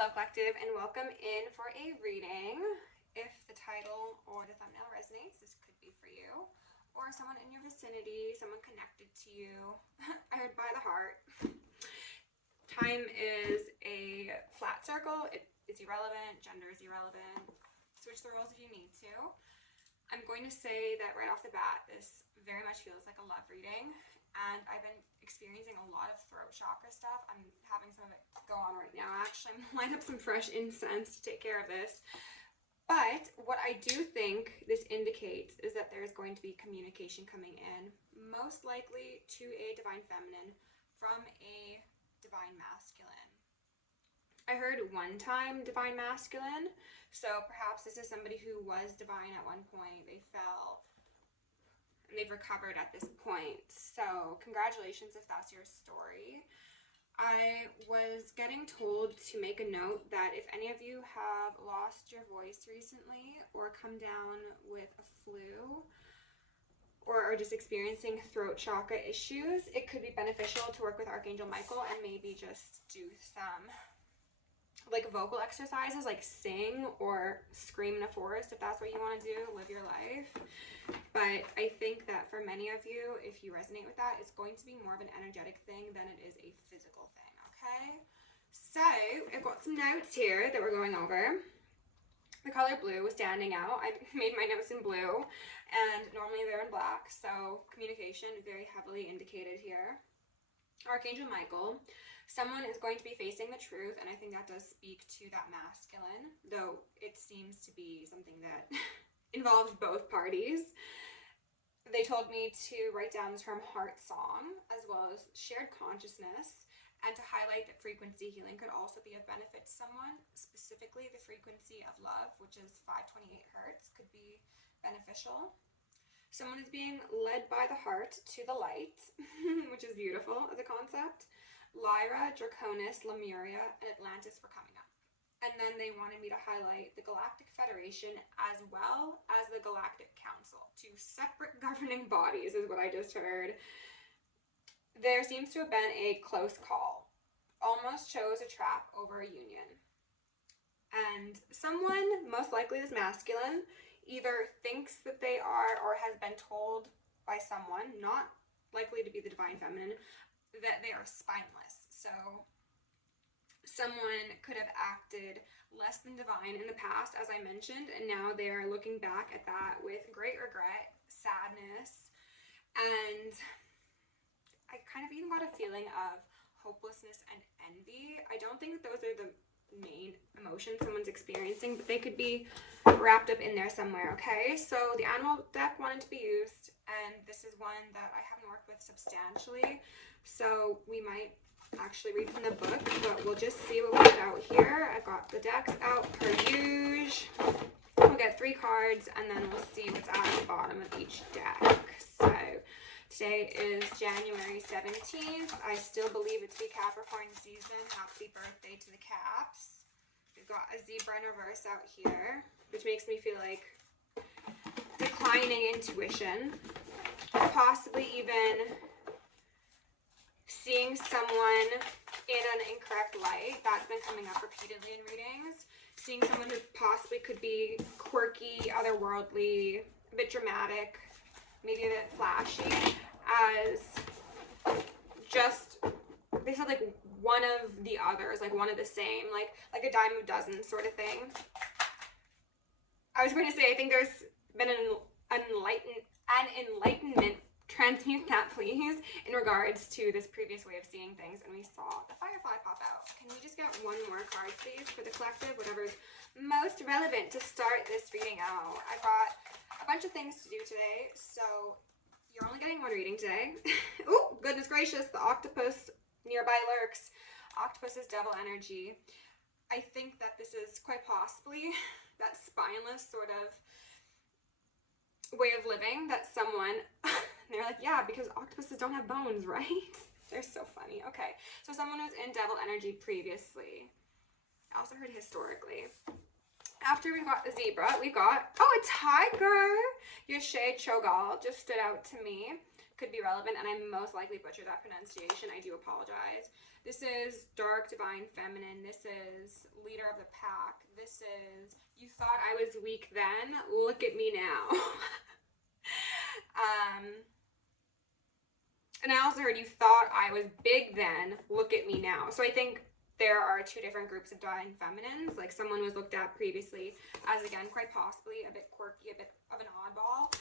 Hello Collective, and welcome in for a reading. If the title or the thumbnail resonates, this could be for you or someone in your vicinity, someone connected to you. I heard by the heart. Time is a flat circle. It is irrelevant. Gender is irrelevant. Switch the roles if you need to. I'm going to say that right off the bat, this very much feels like a love reading. And I've been experiencing a lot of throat chakra stuff. I'm having some of it go on right now. Actually, I'm gonna light up some fresh incense to take care of this. But what I do think this indicates is that there's going to be communication coming in, most likely to a divine feminine from a divine masculine. I heard one time divine masculine, so perhaps this is somebody who was divine at one point. They fell. And they've recovered at this point. So congratulations if that's your story. I was getting told to make a note that if any of you have lost your voice recently or come down with a flu or are just experiencing throat chakra issues, it could be beneficial to work with Archangel Michael and maybe just do some like vocal exercises, like sing or scream in a forest if that's what you want to do, live your life. But I think that for many of you, if you resonate with that, it's going to be more of an energetic thing than it is a physical thing, okay? So I've got some notes here that we're going over. The color blue was standing out. I made my notes in blue, and normally they're in black, so communication very heavily indicated here. Archangel Michael. Someone is going to be facing the truth, and I think that does speak to that masculine, though it seems to be something that involves both parties. They told me to write down the term heart song, as well as shared consciousness, and to highlight that frequency healing could also be of benefit to someone. Specifically, the frequency of love, which is 528 hertz, could be beneficial. Someone is being led by the heart to the light, which is beautiful as a concept. Lyra, Draconis, Lemuria, and Atlantis were coming up. And then they wanted me to highlight the Galactic Federation as well as the Galactic Council. Two separate governing bodies is what I just heard. There seems to have been a close call. Almost chose a trap over a union. And someone, most likely this masculine, either thinks that they are or has been told by someone, not likely to be the divine feminine, that they are spineless. So someone could have acted less than divine in the past, as I mentioned, and now they are looking back at that with great regret, sadness, and I kind of even got a feeling of hopelessness and envy. I don't think that those are the main emotions someone's experiencing, but they could be wrapped up in there somewhere, okay? So the animal deck wanted to be used, and this is one that I haven't worked with substantially, so we might actually read from the book, but we'll just see what we get out here. I've got the decks out per usual. We'll get 3 cards, and then we'll see what's at the bottom of each deck. So today is January 17th. I still believe it to be Capricorn season. Happy birthday to the Caps. We've got a zebra in reverse out here, which makes me feel like declining intuition. Possibly even seeing someone in an incorrect light. That's been coming up repeatedly in readings. Seeing someone who possibly could be quirky, otherworldly, a bit dramatic, maybe a bit flashy, as just, they said like one of the others, like one of the same, like a dime a dozen sort of thing. I was going to say, I think there's been an enlightenment, transmute that please, in regards to this previous way of seeing things, and we saw the firefly pop out. Can we just get one more card please for the collective, whatever's most relevant to start this reading out. I've got a bunch of things to do today, so you're only getting one reading today. Oh, goodness gracious, the octopus nearby lurks. Octopus is devil energy. I think that this is quite possibly that spineless sort of way of living that someone, they're like, yeah, because octopuses don't have bones, right? They're so funny. Okay, so someone who's in devil energy previously. I also heard historically. After we got the zebra, we got, oh, a tiger! Yoshe Chogal just stood out to me. Could be relevant, and I most likely butchered that pronunciation. I do apologize. This is dark divine feminine. This is leader of the pack. This is, you thought I was weak then, look at me now. And I also heard you thought I was big then, look at me now. So I think there are two different groups of divine feminines. Like someone was looked at previously as, again, quite possibly a bit quirky, a bit of an oddball.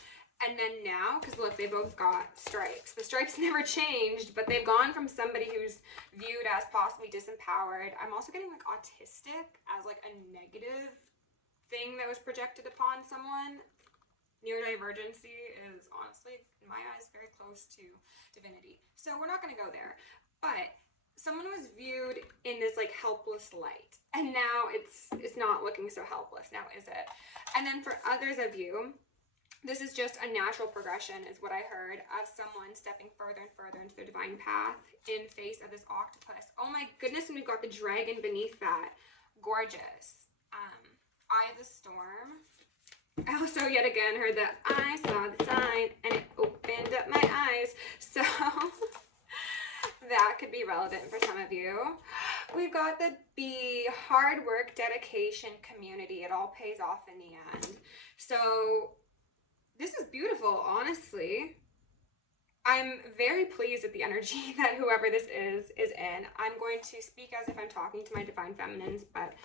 And then now, because look, they both got stripes. The stripes never changed, but they've gone from somebody who's viewed as possibly disempowered. I'm also getting like autistic as like a negative thing that was projected upon someone. Neurodivergency is honestly, in my eyes, very close to divinity. So we're not going to go there. But someone was viewed in this like helpless light. And now it's not looking so helpless now, is it? And then for others of you, this is just a natural progression, is what I heard, of someone stepping further and further into their divine path in face of this octopus. Oh my goodness, and we've got the dragon beneath that. Gorgeous. Eye of the Storm. I also yet again heard that I saw the sign and it opened up my eyes. So that could be relevant for some of you. We've got the B, hard work, dedication, community. It all pays off in the end. So this is beautiful, honestly. I'm very pleased with the energy that whoever this is in. I'm going to speak as if I'm talking to my divine feminines, but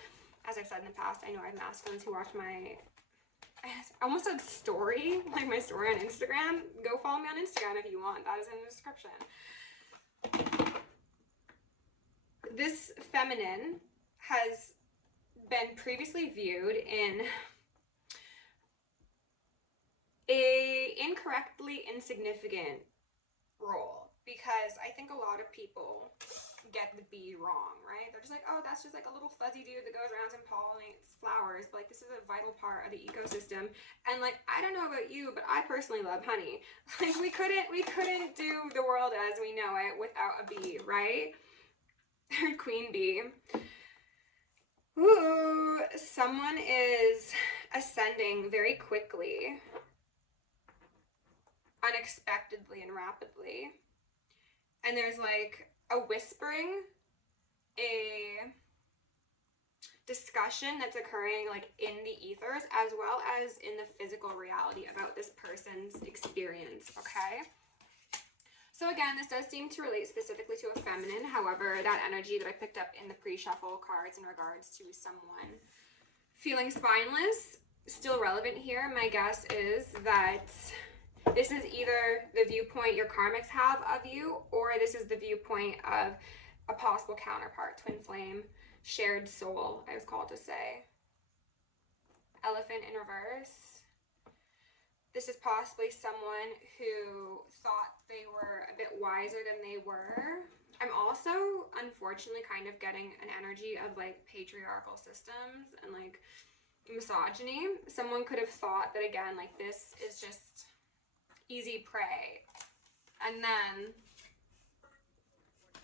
as I've said in the past, I know I have masculines who watch my, I almost said story, like my story on Instagram. Go follow me on Instagram if you want. That is in the description. This feminine has been previously viewed in a incorrectly insignificant role, because I think a lot of people get the bee wrong, right? They're just like, oh, that's just like a little fuzzy dude that goes around and pollinates flowers, but like this is a vital part of the ecosystem. And like, I don't know about you, but I personally love honey. Like we couldn't do the world as we know it without a bee, right? Queen bee. Ooh, someone is ascending very quickly, unexpectedly and rapidly, and there's like a whispering, a discussion that's occurring like in the ethers as well as in the physical reality about this person's experience. Okay, so again, this does seem to relate specifically to a feminine. However, that energy that I picked up in the pre-shuffle cards in regards to someone feeling spineless, still relevant here. My guess is that this is either the viewpoint your karmics have of you, or this is the viewpoint of a possible counterpart, twin flame, shared soul, I was called to say. Elephant in reverse. This is possibly someone who thought they were a bit wiser than they were. I'm also, unfortunately, kind of getting an energy of like patriarchal systems and like misogyny. Someone could have thought that, again, like this is just easy prey, and then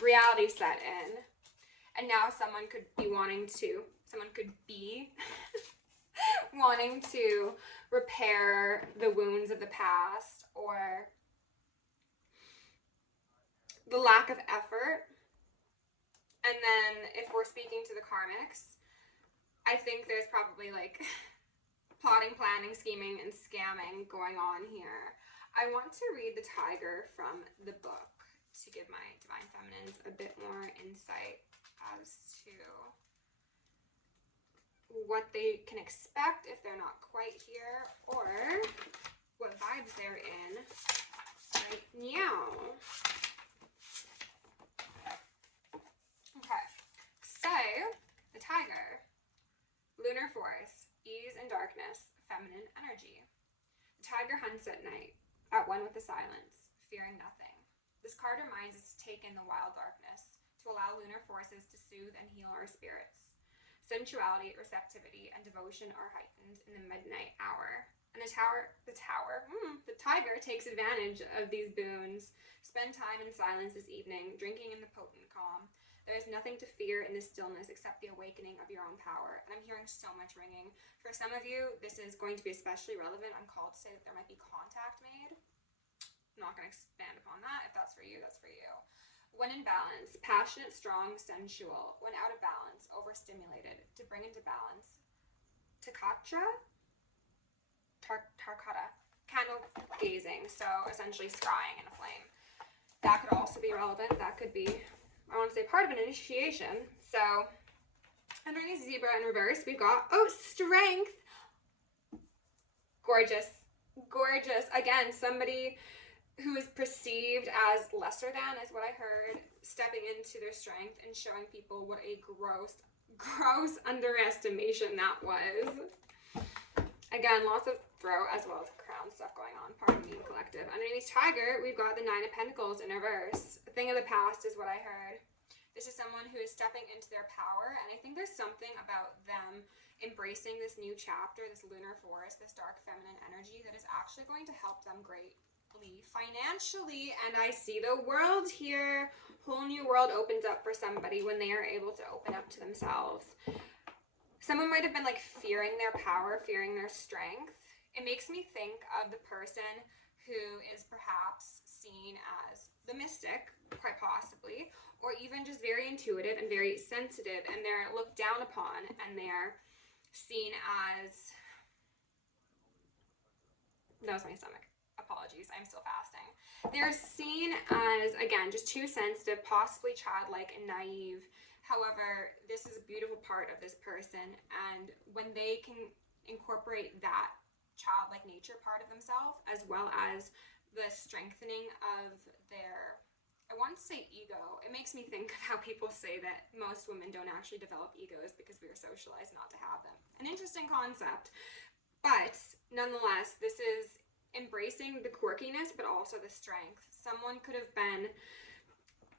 reality set in, and now someone could be wanting to repair the wounds of the past, or the lack of effort. And then if we're speaking to the karmics, I think there's probably like plotting, planning, scheming, and scamming going on here. I want to read the tiger from the book to give my divine feminines a bit more insight as to what they can expect if they're not quite here, or what vibes they're in right now. Okay, so the tiger, lunar force, ease and darkness, feminine energy. The tiger hunts at night, at one with the silence, fearing nothing. This card reminds us to take in the wild darkness, to allow lunar forces to soothe and heal our spirits. Sensuality, receptivity, and devotion are heightened in the midnight hour. And the tiger takes advantage of these boons. Spend time in silence this evening, drinking in the potent calm. There is nothing to fear in this stillness except the awakening of your own power. And I'm hearing so much ringing. For some of you, this is going to be especially relevant. I'm called to say that there might be contact made. I'm not going to expand upon that. If that's for you, that's for you. When in balance, passionate, strong, sensual. When out of balance, overstimulated. To bring into balance. Takatra? Tarkata. Candle gazing. So essentially scrying in a flame. That could also be relevant. That could be, I want to say, part of an initiation. So underneath zebra in reverse, we've got, oh, strength. Gorgeous. Gorgeous. Again, somebody who is perceived as lesser than, is what I heard, stepping into their strength and showing people what a gross underestimation that was. Again, lots of throat as well as crown stuff going on. Pardon me, collective. Underneath tiger, we've got the 9 of Pentacles in reverse. A thing of the past is what I heard. This is someone who is stepping into their power, and I think there's something about them embracing this new chapter, this lunar forest, this dark feminine energy that is actually going to help them greatly financially. And I see the world here. Whole new world opens up for somebody when they are able to open up to themselves. Someone might have been like fearing their power, fearing their strength. It makes me think of the person who is perhaps seen as the mystic, quite possibly, or even just very intuitive and very sensitive, and they're looked down upon, and they're seen as, that was my stomach, apologies, I'm still fasting. They're seen as, again, just too sensitive, possibly childlike and naive. However, this is a beautiful part of this person, and when they can incorporate that childlike nature part of themselves, as well as the strengthening of their, I want to say ego. It makes me think of how people say that most women don't actually develop egos because we are socialized not to have them. An interesting concept. But nonetheless, this is embracing the quirkiness, but also the strength. Someone could have been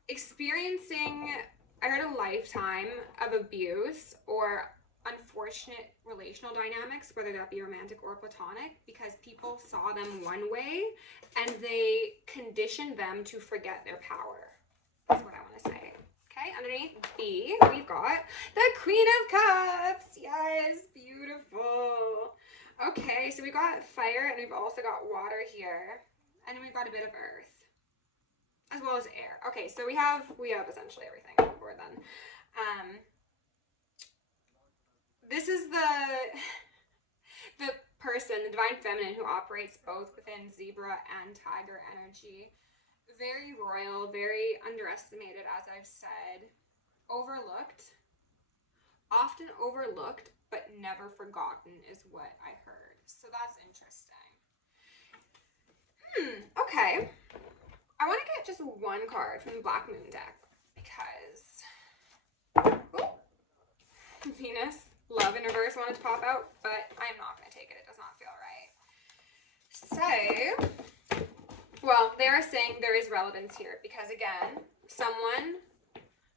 experiencing, I heard, a lifetime of abuse or unfortunate relational dynamics, whether that be romantic or platonic, because people saw them one way and they conditioned them to forget their power. That's what I want to say. Okay, underneath B, we've got the Queen of Cups. Yes, beautiful. Okay, so we've got fire and we've also got water here, and then we've got a bit of earth as well as air. Okay, so we have essentially everything. We're done. This is the person, the divine feminine, who operates both within zebra and tiger energy. Very royal, very underestimated, as I've said. Overlooked. Often overlooked, but never forgotten is what I heard. So that's interesting. Okay. I want to get just one card from the Black Moon deck because Venus, love in reverse wanted to pop out, but I'm not going to take it. It does not feel right. So, well, they are saying there is relevance here because, again, someone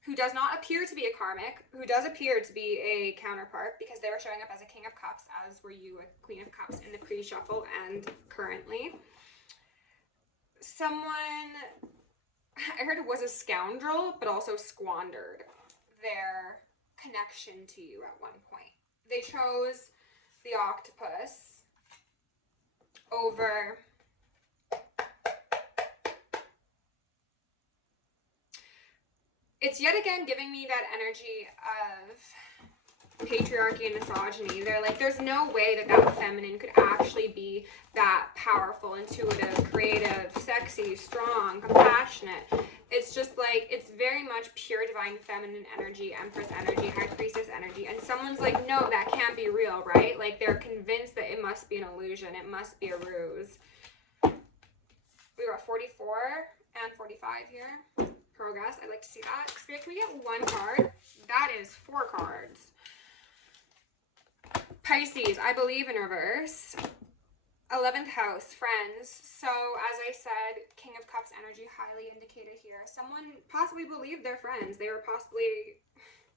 who does not appear to be a karmic, who does appear to be a counterpart, because they were showing up as a King of Cups, as were you, a Queen of Cups in the pre-shuffle and currently. Someone, I heard it was a scoundrel, but also squandered their connection to you at one point. They chose the octopus over it's yet again giving me that energy of patriarchy and misogyny. They're like, there's no way that feminine could actually be that powerful, intuitive, creative, sexy, strong, compassionate. It's just like, it's very much pure divine feminine energy, empress energy, high priestess energy. And someone's like, no, that can't be real, right? Like, they're convinced that it must be an illusion. It must be a ruse. We were at 44 and 45 here. Progress. I'd like to see that. Spirit, can we get one card? That is 4 cards. Pisces, I believe in reverse. 11th house, friends. So, as I said, King of Cups energy highly indicated here. Someone possibly believed their friends. They were possibly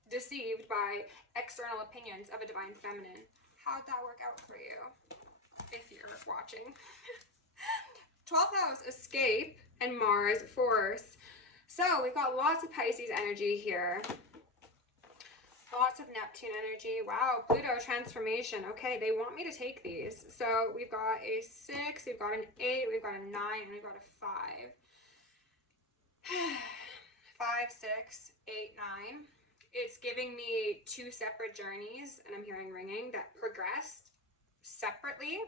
deceived by external opinions of a divine feminine. How'd that work out for you? If you're watching. 12th house, escape, and Mars, force. So, we've got lots of Pisces energy here. Lots of Neptune energy. Wow, Pluto transformation. Okay, they want me to take these. So we've got a 6, we've got an 8, we've got a 9, and we've got a 5. 5, 6, 8, 9. It's giving me 2 separate journeys, and I'm hearing ringing, that progressed separately,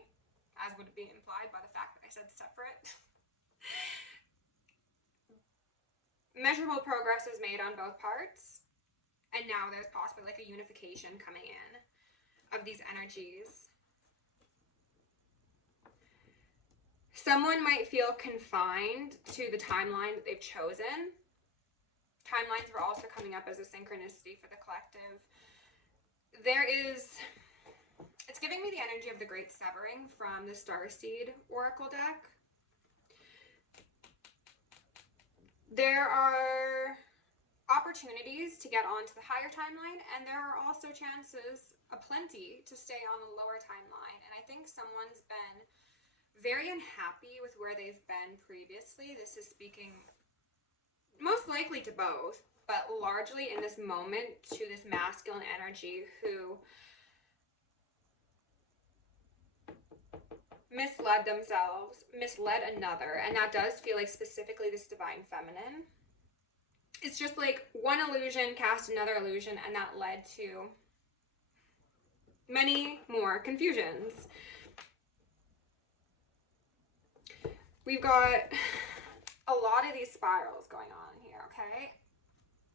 as would be implied by the fact that I said separate. Measurable progress is made on both parts, and now there's possibly like a unification coming in of these energies. Someone might feel confined to the timeline that they've chosen. Timelines were also coming up as a synchronicity for the collective. It's giving me the energy of the Great Severing from the Starseed Oracle deck. There are opportunities to get onto the higher timeline, and there are also chances aplenty to stay on the lower timeline. And I think someone's been very unhappy with where they've been previously. This is speaking most likely to both, but largely in this moment to this masculine energy who misled themselves, misled another, and that does feel like specifically this divine feminine. It's just like one illusion cast another illusion, and that led to many more confusions. We've got a lot of these spirals going on here, okay?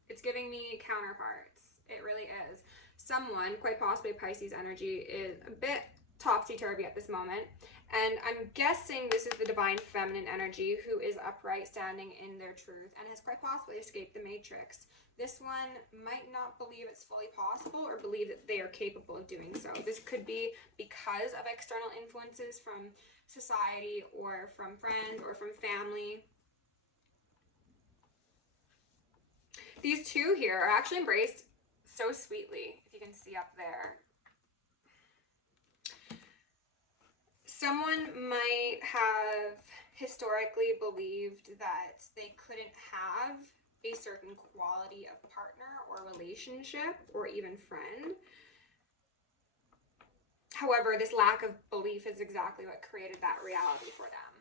It's giving me counterparts. It really is. Someone, quite possibly Pisces energy, is a bit topsy-turvy at this moment. And I'm guessing this is the divine feminine energy who is upright, standing in their truth, and has quite possibly escaped the matrix. This one might not believe it's fully possible or believe that they are capable of doing so. This could be because of external influences from society or from friends or from family. These two here are actually embraced so sweetly, if you can see up there. Someone might have historically believed that they couldn't have a certain quality of partner or relationship or even friend. However, this lack of belief is exactly what created that reality for them.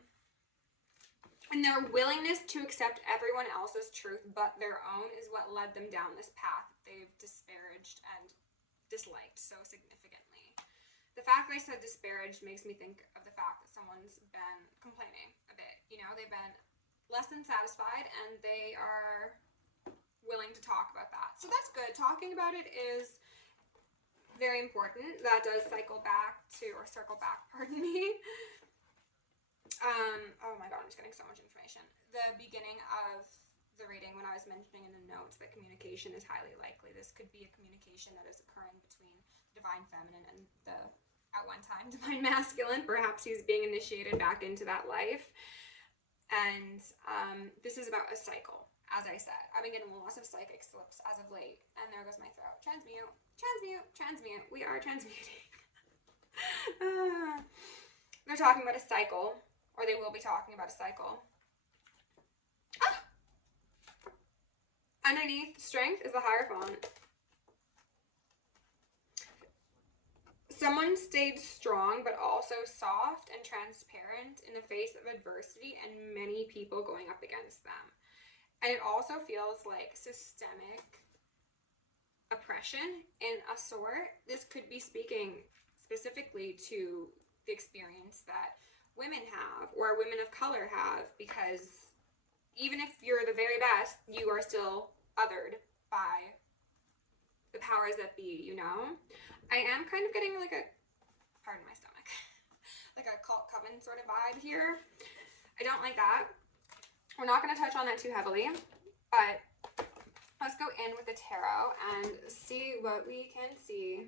And their willingness to accept everyone else's truth but their own is what led them down this path they've disparaged and disliked so significantly. The fact that I said disparaged makes me think of the fact that someone's been complaining a bit. You know, they've been less than satisfied and they are willing to talk about that. So that's good. Talking about it is very important. That does circle back, pardon me. Oh my god, I'm just getting so much information. The beginning of the reading, when I was mentioning in the notes that communication is highly likely, this could be a communication that is occurring between the divine feminine and the, at one time, divine masculine. Perhaps he's being initiated back into that life. And this is about a cycle. As I said, I've been getting lots of psychic slips as of late. And there goes my throat. Transmute, transmute, transmute. We are transmuting. They're talking about a cycle. Or they will be talking about a cycle. Ah! Underneath strength is the Hierophant. Someone stayed strong but also soft and transparent in the face of adversity and many people going up against them. And it also feels like systemic oppression in a sort. This could be speaking specifically to the experience that women have or women of color have, because even if you're the very best, you are still othered by the powers that be, you know? I am kind of getting like a, pardon my stomach, like a cult coven sort of vibe here. I don't like that. We're not going to touch on that too heavily, but let's go in with the tarot and see what we can see.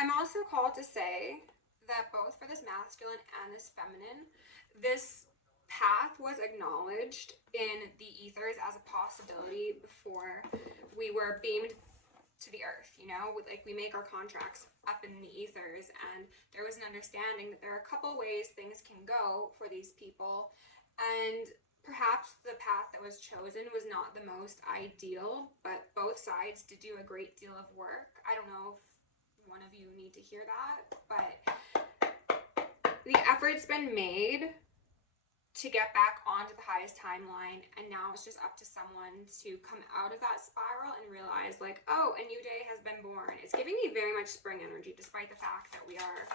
I'm also called to say that both for this masculine and this feminine, this path was acknowledged in the ethers as a possibility before we were beamed to the earth, you know? Like, we make our contracts up in the ethers, and there was an understanding that there are a couple ways things can go for these people, and perhaps the path that was chosen was not the most ideal, but both sides did do a great deal of work. I don't know if one of you need to hear that, but the effort's been made to get back onto the highest timeline, and now it's just up to someone to come out of that spiral and realize, like, oh, a new day has been born. It's giving me very much spring energy, despite the fact that we are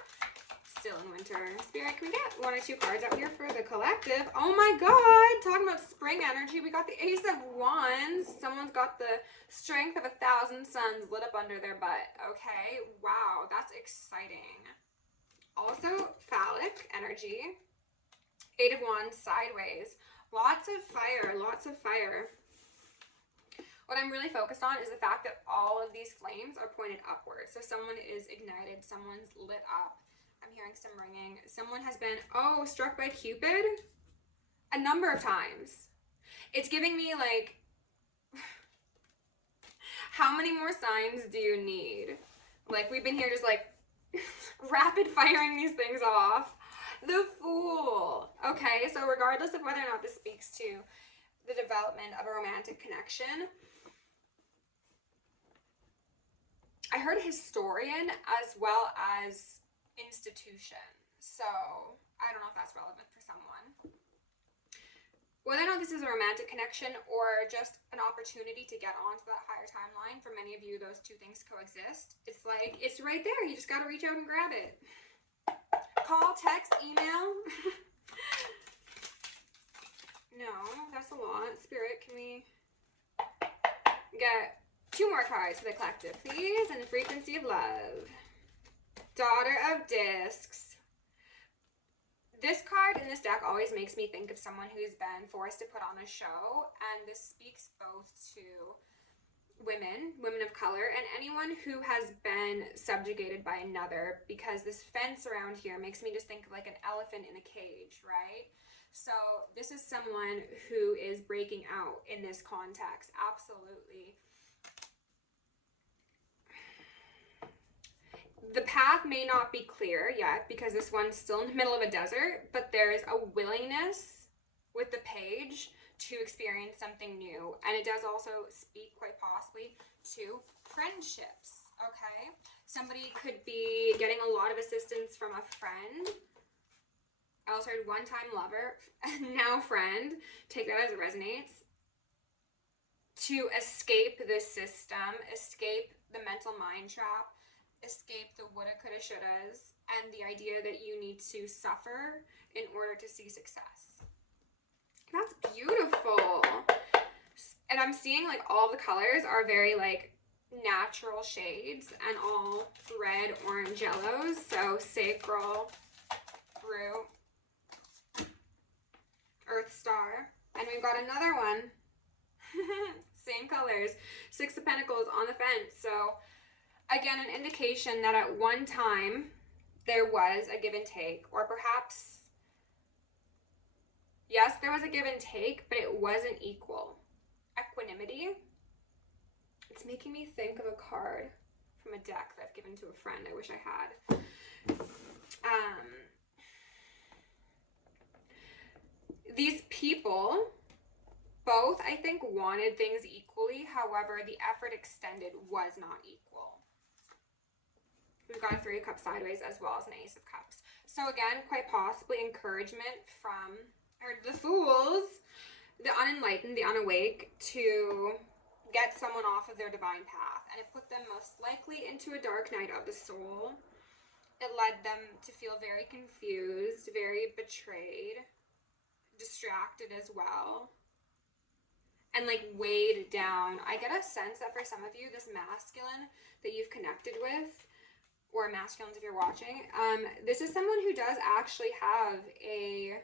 still in winter. Spirit, can we get 1 or 2 cards out here for the collective? Oh my god, talking about spring energy, we got the Ace of Wands. Someone's got the strength of 1,000 suns lit up under their butt. Okay, wow, that's exciting. Also, phallic energy. 8 of Wands sideways. Lots of fire, lots of fire. What I'm really focused on is the fact that all of these flames are pointed upwards. So someone is ignited, someone's lit up. I'm hearing some ringing. Someone has been, struck by Cupid a number of times. It's giving me like, how many more signs do you need? Like, we've been here just like rapid firing these things off. The Fool. Okay, so regardless of whether or not this speaks to the development of a romantic connection, I heard historian as well as institution. So I don't know if that's relevant for someone. Whether or not this is a romantic connection or just an opportunity to get onto that higher timeline, for many of you, those two things coexist. It's like, it's right there. You just got to reach out and grab it. Call, text, email. No, that's a lot. Spirit, can we get 2 more cards for the collective, please? And the frequency of love. Daughter of Discs. This card in this deck always makes me think of someone who's been forced to put on a show, and this speaks both to women of color, and anyone who has been subjugated by another, because this fence around here makes me just think of like an elephant in a cage, right? So this is someone who is breaking out in this context, absolutely. The path may not be clear yet because this one's still in the middle of a desert, but there is a willingness with the page to experience something new. And it does also speak quite possibly to friendships, okay? Somebody could be getting a lot of assistance from a friend. I also heard one-time lover, now friend. Take that as it resonates. To escape this system, escape the mental mind trap, escape the woulda, coulda, shouldas, and the idea that you need to suffer in order to see success. That's beautiful. And I'm seeing like all the colors are very like natural shades and all red, orange, yellows. So sacral, root, earth star. And we've got another one. Same colors. 6 of Pentacles on the fence. So again, an indication that at one time there was a give and take, or perhaps yes, there was a give and take, but it wasn't equal. Equanimity. It's making me think of a card from a deck that I've given to a friend. I wish I had. These people both, I think, wanted things equally. However, the effort extended was not equal. We've got a 3 of Cups sideways as well as an Ace of Cups. So again, quite possibly encouragement from the Fools, the unenlightened, the unawake, to get someone off of their divine path. And it put them most likely into a dark night of the soul. It led them to feel very confused, very betrayed, distracted as well, and like weighed down. I get a sense that for some of you, this masculine that you've connected with, or masculines if you're watching, this is someone who does actually have a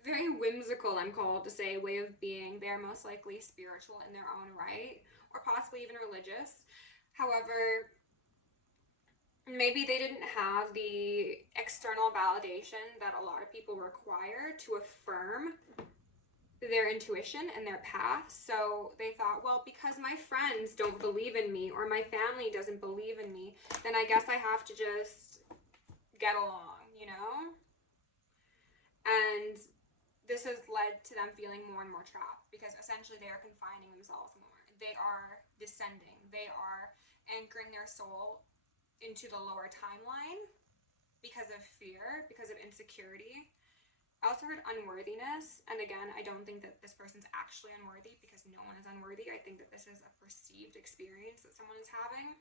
very whimsical, I'm called to say, way of being. They're most likely spiritual in their own right, or possibly even religious. However, maybe they didn't have the external validation that a lot of people require to affirm their intuition and their path. So they thought, well, because my friends don't believe in me, or my family doesn't believe in me, then I guess I have to just get along, you know? And this has led to them feeling more and more trapped, because essentially they are confining themselves more. They are descending. They are anchoring their soul into the lower timeline because of fear, because of insecurity. I also heard unworthiness, and again, I don't think that this person's actually unworthy because no one is unworthy. I think that this is a perceived experience that someone is having.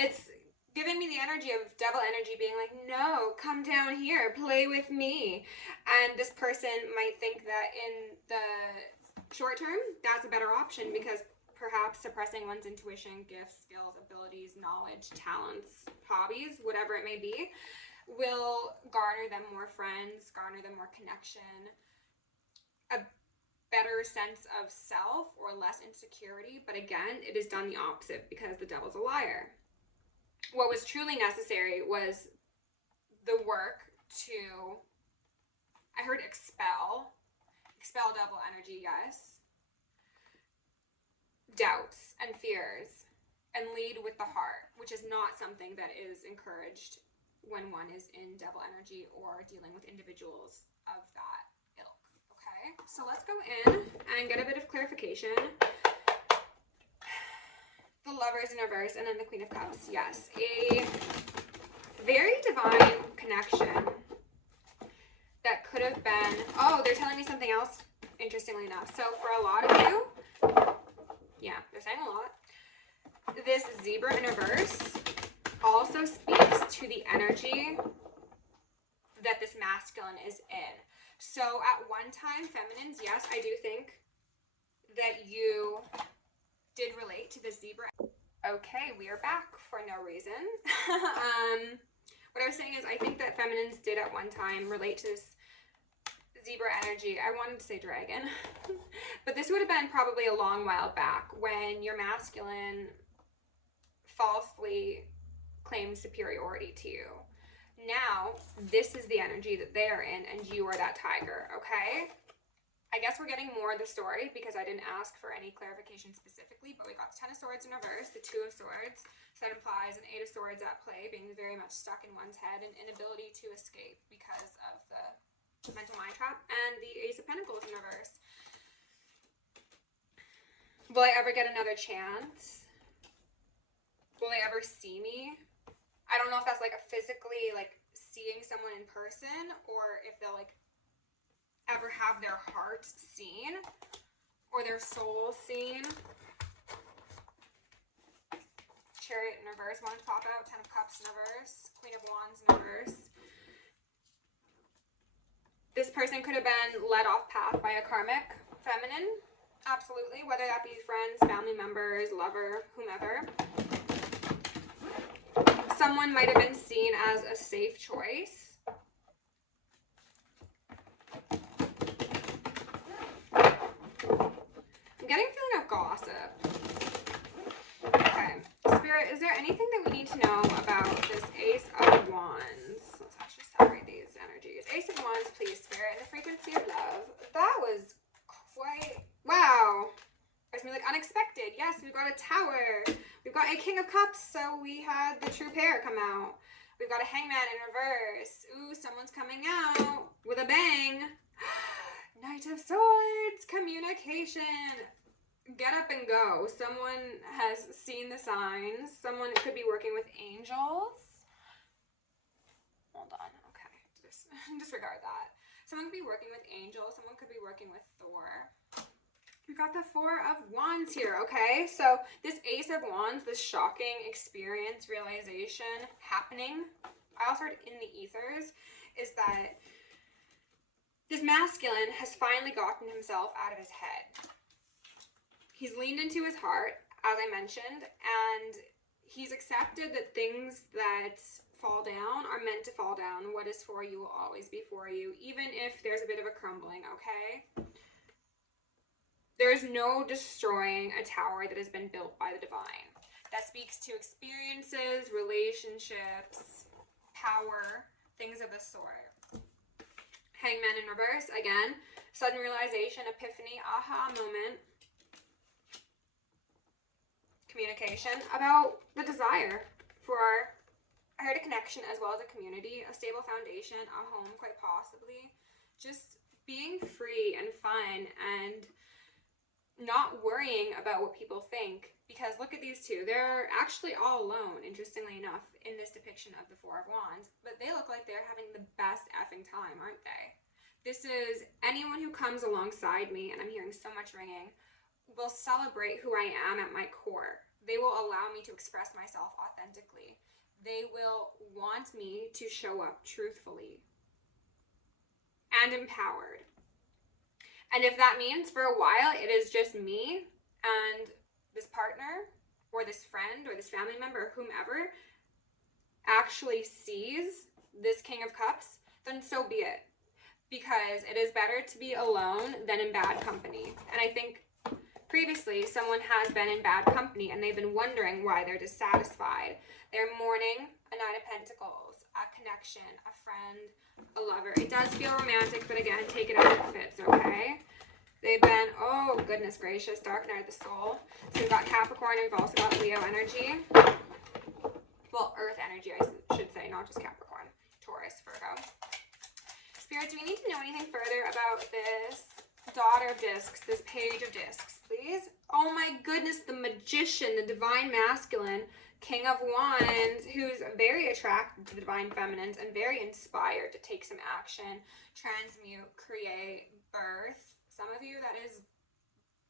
It's giving me the energy of devil energy being like, no, come down here, play with me. And this person might think that in the short term, that's a better option because perhaps suppressing one's intuition, gifts, skills, abilities, knowledge, talents, hobbies, whatever it may be, will garner them more friends, garner them more connection, a better sense of self or less insecurity. But again, it is done the opposite because the devil's a liar. What was truly necessary was the work to, I heard expel devil energy, yes, doubts and fears, and lead with the heart, which is not something that is encouraged when one is in devil energy or dealing with individuals of that ilk. Okay, so let's go in and get a bit of clarification. The Lovers in reverse and then the Queen of Cups. Yes, a very divine connection that could have been, oh, they're telling me something else, interestingly enough. So for a lot of you, yeah, they're saying a lot. This Zebra in reverse also speaks to the energy that this masculine is in. So at one time, feminines, yes, I do think that you did relate to the Zebra. Okay, we are back for no reason. What I was saying is I think that feminines did at one time relate to this Zebra energy. I wanted to say dragon, but this would have been probably a long while back when your masculine falsely claimed superiority to you. Now, this is the energy that they are in, and you are that tiger, okay? I guess we're getting more of the story because I didn't ask for any clarification specifically, but we got the Ten of Swords in reverse, the Two of Swords, so that implies an Eight of Swords at play, being very much stuck in one's head and inability to escape because of the mental mind trap, and the Ace of Pentacles in reverse. Will I ever get another chance? Will they ever see me? I don't know if that's like a physically like seeing someone in person, or if they'll like ever have their heart seen or their soul seen. Chariot in reverse, wands pop out, Ten of Cups in reverse, Queen of Wands in reverse. This person could have been led off path by a karmic feminine, absolutely, whether that be friends, family members, lover, whomever. Someone might have been seen as a safe choice. I'm getting a feeling of gossip. Okay. Spirit, is there anything that we need to know about this Ace of Wands? Let's actually separate these energies. Ace of Wands, please, Spirit, and the frequency of love. That was quite, wow. It's like unexpected. Yes, we've got a Tower. We've got a King of Cups, so we had the true pair come out. We've got a Hangman in reverse. Ooh, someone's coming out with a bang. Knight of Swords, communication. Get up and go. Someone has seen the signs. Someone could be working with angels. Hold on. Okay. Disregard that. Someone could be working with angels. Someone could be working with Thor. We've got the Four of Wands here, okay? So this Ace of Wands, this shocking experience, realization happening, I also heard in the ethers, is that this masculine has finally gotten himself out of his head. He's leaned into his heart, as I mentioned, and he's accepted that things that fall down are meant to fall down. What is for you will always be for you, even if there's a bit of a crumbling, okay? There's no destroying a tower that has been built by the divine. That speaks to experiences, relationships, power, things of the sort. Hangman in reverse, again, sudden realization, epiphany, aha moment. Communication about the desire for, I heard a connection as well as a community, a stable foundation, a home quite possibly. Just being free and fun and not worrying about what people think, because look at these two. They're actually all alone, interestingly enough, in this depiction of the Four of Wands, but they look like they're having the best effing time, aren't they? This is anyone who comes alongside me, and I'm hearing so much ringing, will celebrate who I am at my core. They will allow me to express myself authentically. They will want me to show up truthfully and empowered. And if that means for a while it is just me and this partner or this friend or this family member or whomever actually sees this King of Cups, then so be it. Because it is better to be alone than in bad company. And I think previously someone has been in bad company and they've been wondering why they're dissatisfied. They're mourning a Nine of Pentacles, a connection, a friend, a lover. It does feel romantic, but again, take it as it fits, okay? They've been, oh goodness gracious, dark night of the soul. So we've got Capricorn, and we've also got Leo energy. Well, Earth energy, I should say, not just Capricorn. Taurus, Virgo. Spirit, do we need to know anything further about this Daughter of Discs, this Page of Discs, please? Oh my goodness, the Magician, the Divine Masculine, King of Wands, who's very attracted to the Divine Feminines and very inspired to take some action, transmute, create, birth. Some of you, that is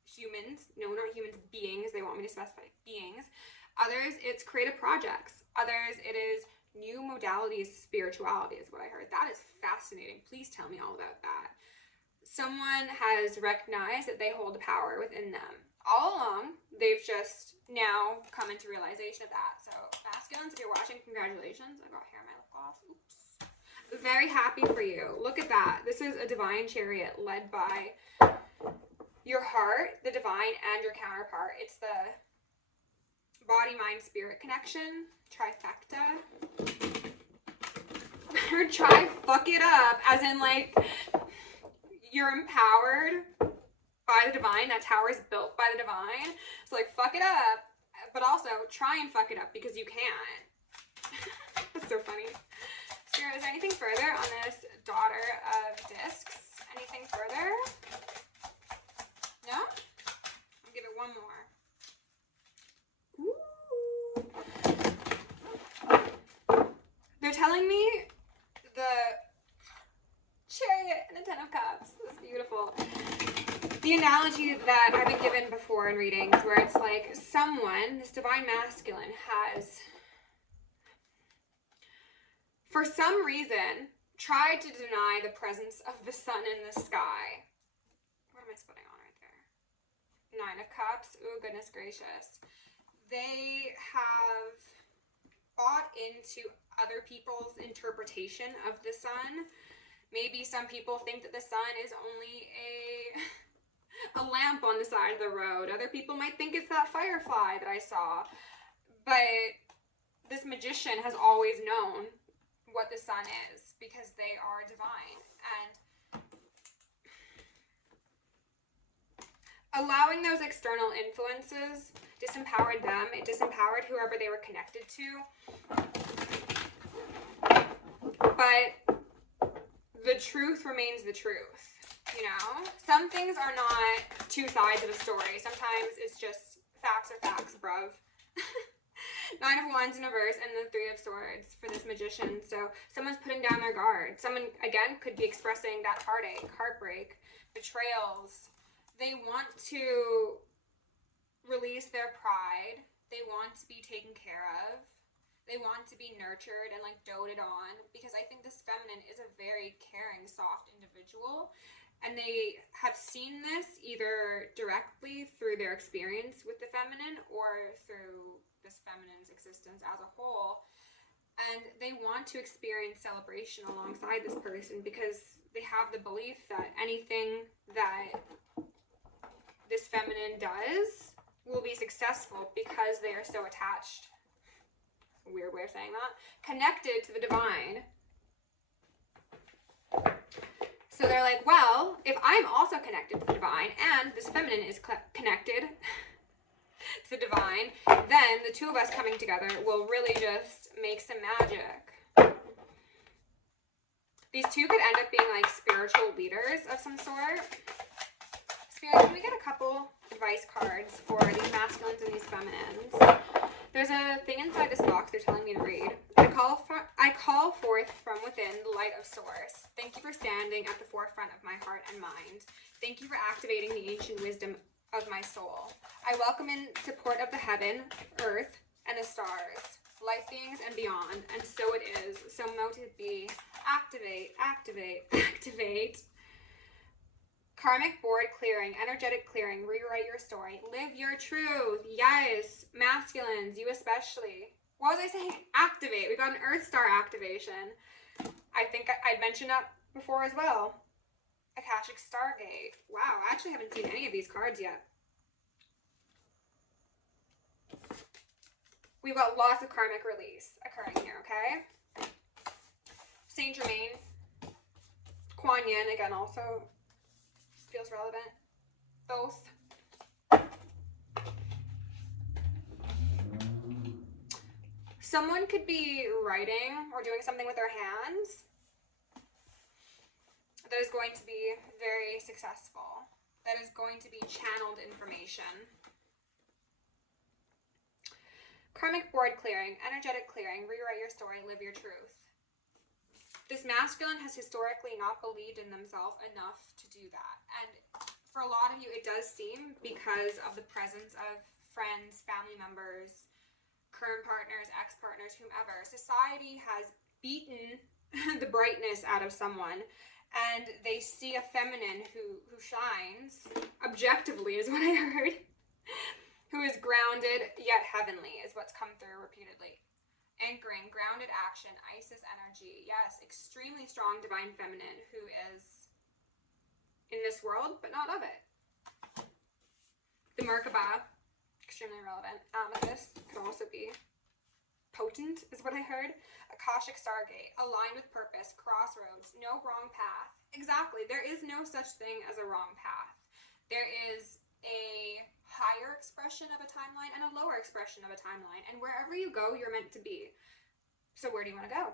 humans. No, not humans, beings. They want me to specify beings. Others, it's creative projects. Others, it is new modalities of spirituality is what I heard. That is fascinating. Please tell me all about that. Someone has recognized that they hold power within them. All along, they've just now come into realization of that. So, masculines, if you're watching, congratulations. I got hair in my lip gloss. Oops. Very happy for you. Look at that. This is a divine chariot led by your heart, the divine, and your counterpart. It's the body, mind, spirit connection. Trifecta. Or try fuck it up, as in like you're empowered by the divine. That tower is built by the divine. So like fuck it up, but also try and fuck it up because you can. That's so funny. Spirit, is there anything further on this Daughter of Discs? Anything further? No? I'll give it one more. They're telling me the Chariot and the Ten of Cups. This is beautiful. The analogy that I've been given before in readings, where it's like someone, this divine masculine, has, for some reason, tried to deny the presence of the sun in the sky. What am I spotting on right there? Nine of Cups. Oh, goodness gracious. They have bought into other people's interpretation of the sun. Maybe some people think that the sun is only a lamp on the side of the road. Other people might think it's that firefly that I saw. But this magician has always known what the sun is because they are divine. And allowing those external influences disempowered them. It disempowered whoever they were connected to. But the truth remains the truth, you know? Some things are not two sides of a story. Sometimes it's just facts are facts, bruv. Nine of Wands in reverse and the Three of Swords for this magician. So someone's putting down their guard. Someone, again, could be expressing that heartache, heartbreak, betrayals. They want to release their pride. They want to be taken care of. They want to be nurtured and like doted on, because I think this feminine is a very caring, soft individual, and they have seen this either directly through their experience with the feminine or through this feminine's existence as a whole, and they want to experience celebration alongside this person because they have the belief that anything that this feminine does will be successful because they are so attached. Weird way of saying that. Connected to the divine. So they're like, well, if I'm also connected to the divine and this feminine is connected to the divine, then the two of us coming together will really just make some magic. These two could end up being like spiritual leaders of some sort. Spirit, can we get a couple advice cards for these masculines and these feminines? There's a thing inside this box they're telling me to read. I call forth from within the light of source. Thank you for standing at the forefront of my heart and mind. Thank you for activating the ancient wisdom of my soul. I welcome in support of the heaven, earth, and the stars, life beings and beyond, and so it is. So mote it be. Activate, activate, activate. Karmic board clearing, energetic clearing, rewrite your story, live your truth. Yes, masculines, you especially. What was I saying? Activate. We got an Earth Star activation. I think I'd mentioned that before as well. Akashic Stargate. Wow, I actually haven't seen any of these cards yet. We've got lots of karmic release occurring here, okay? Saint Germain. Kuan Yin, again, also feels relevant. Both. Someone could be writing or doing something with their hands that is going to be very successful. That is going to be channeled information. Karmic board clearing, energetic clearing, rewrite your story, live your truth. This masculine has historically not believed in themselves enough to do that. And for a lot of you, it does seem because of the presence of friends, family members, current partners, ex-partners, whomever. Society has beaten the brightness out of someone, and they see a feminine who shines, objectively is what I heard, who is grounded yet heavenly is what's come through repeatedly. Anchoring, grounded action, Isis energy. Yes, extremely strong divine feminine who is in this world, but not of it. The Merkaba, extremely relevant. Amethyst could also be potent, is what I heard. Akashic Stargate, aligned with purpose, crossroads, no wrong path. Exactly, there is no such thing as a wrong path. There is a higher expression of a timeline and a lower expression of a timeline, and wherever you go, you're meant to be. So where do you want to go?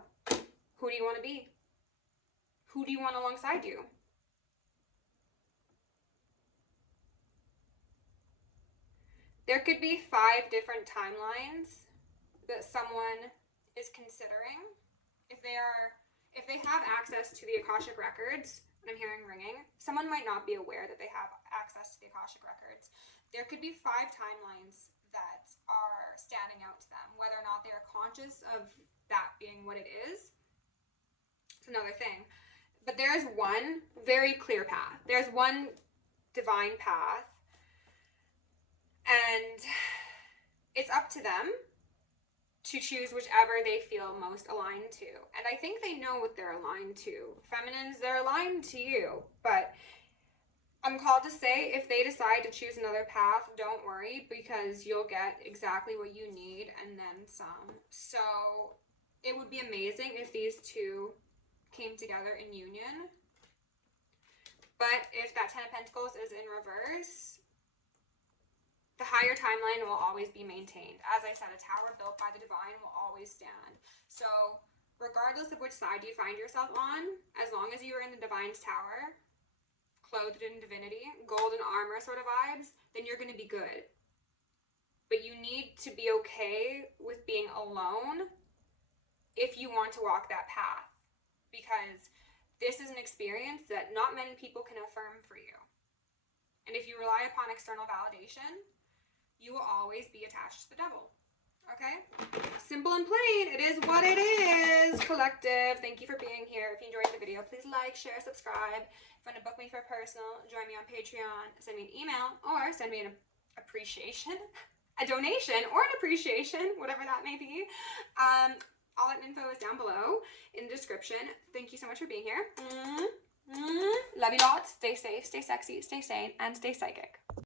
Who do you want to be? Who do you want alongside you? There could be 5 different timelines that someone is considering. If they have access to the Akashic records, and I'm hearing ringing, someone might not be aware that they have access to the Akashic records. There could be 5 timelines that are standing out to them. Whether or not they are conscious of that being what it is, it's another thing. But there is one very clear path. There's one divine path. And it's up to them to choose whichever they feel most aligned to. And I think they know what they're aligned to. Feminines, they're aligned to you. But I'm called to say, if they decide to choose another path, don't worry, because you'll get exactly what you need and then some. So it would be amazing if these two came together in union. But if that 10 of Pentacles is in reverse, the higher timeline will always be maintained. As I said, a tower built by the divine will always stand. So regardless of which side you find yourself on, as long as you are in the divine's tower, clothed in divinity, golden armor sort of vibes, then you're going to be good. But you need to be okay with being alone if you want to walk that path. Because this is an experience that not many people can affirm for you. And if you rely upon external validation, you will always be attached to the devil. Okay? Simple and plain. It is what it is. Collective. Thank you for being here. If you enjoyed the video, please like, share, subscribe. If you want to book me for personal, join me on Patreon, send me an email, or send me an appreciation, a donation, or an appreciation, whatever that may be. All that info is down below in the description. Thank you so much for being here. Love you lots. Stay safe, stay sexy, stay sane, and stay psychic.